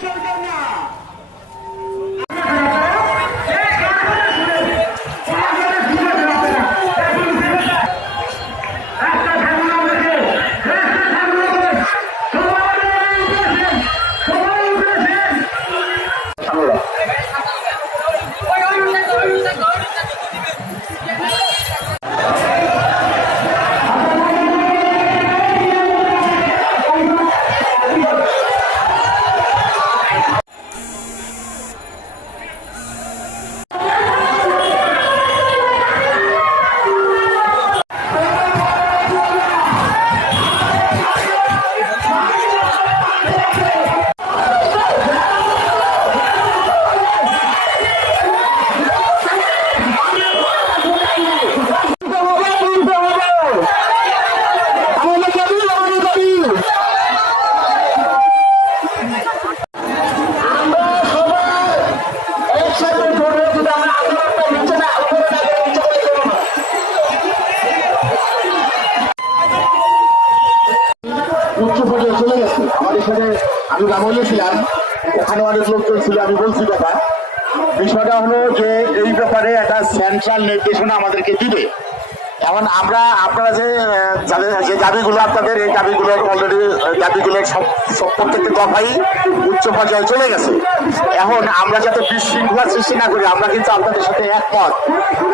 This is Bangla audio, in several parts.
Czerwiona! উচ্চ পর্যায়ে চলে গেছে। আমাদের সাথে আমি না ছিলাম। ওখানে অনেক লোক ছিল, আমি বলছি কথা বিষয়টা হলো যে এই ব্যাপারে একটা সেন্ট্রাল নির্দেশনা আমাদেরকে দিবে। এখন আমরা, আপনারা যে যাদের, যে দাবিগুলো আপনাদের, এই দাবিগুলো অলরেডি দাবিগুলো সব সব প্রত্যেকটা দফাই উচ্চ পর্যায়ে চলে গেছে। এখন আমরা যাতে বিশৃঙ্খলা সৃষ্টি না করি, আমরা কিন্তু আপনাদের সাথে একমত।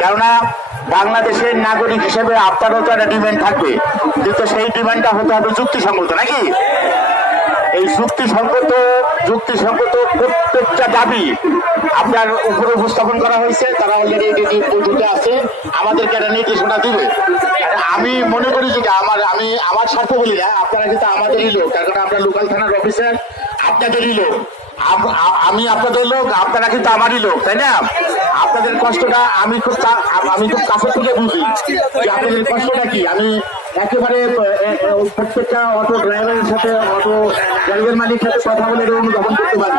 কেননা, বাংলাদেশের নাগরিক হিসেবে আপনারও তো একটা ডিমান্ড থাকবে। কিন্তু সেই ডিমান্ডটা হতে হবে যুক্তিসঙ্গত, নাকি? এই যুক্তিসঙ্গত যুক্তিসঙ্গত প্রত্যেকটা দাবি আপনার উপরে উপস্থাপন করা হয়েছে, তারা অলরেডি বৈঠকে আছে, আমাদেরকে একটা নির্দেশনা দিবে। আমি মনে করি যে আমার, আমি আমার স্বার্থ বলি না, আপনারা কিন্তু আমাদেরই লোক কারণ আমরা লোকাল থানার অফিসার আপনাদেরই লোক। আমি আপনাদের লোক, আপনারা কিন্তু আমারই লোক, তাই না? আপনাদের কষ্টটা আমি খুব আমি খুব কাছে থেকে বুঝি আপনাদের কষ্টটা কি? আমি একেবারে প্রত্যেকটা অটো ড্রাইভারের সাথে অটো গাড়ির মালিকের সাথে কথা বলে এটা অনুধাবন করতে পারি।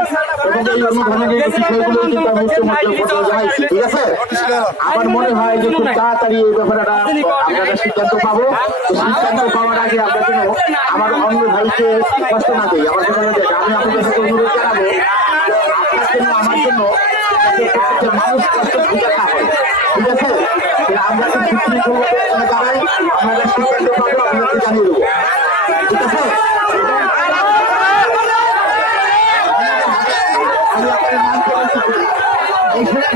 এবং এই অনুধাবনের বিষয়গুলো কিন্তু ঠিক আছে? আমার মনে হয় যে খুব তাড়াতাড়ি এই ব্যাপারে একটা আমরা সিদ্ধান্ত পাবো। সিদ্ধান্ত পাওয়ার আগে আমরা যেন আমার অন্য ভাইকে কষ্ট না দিই। আমার কথা আমি আপনাদের সাথে অনুরোধ জানাব আপনার জন্য আমার জন্য মানুষ কষ্ট ঠিক আছে? আমরা যদি আমি আপনার নাম করে এখানে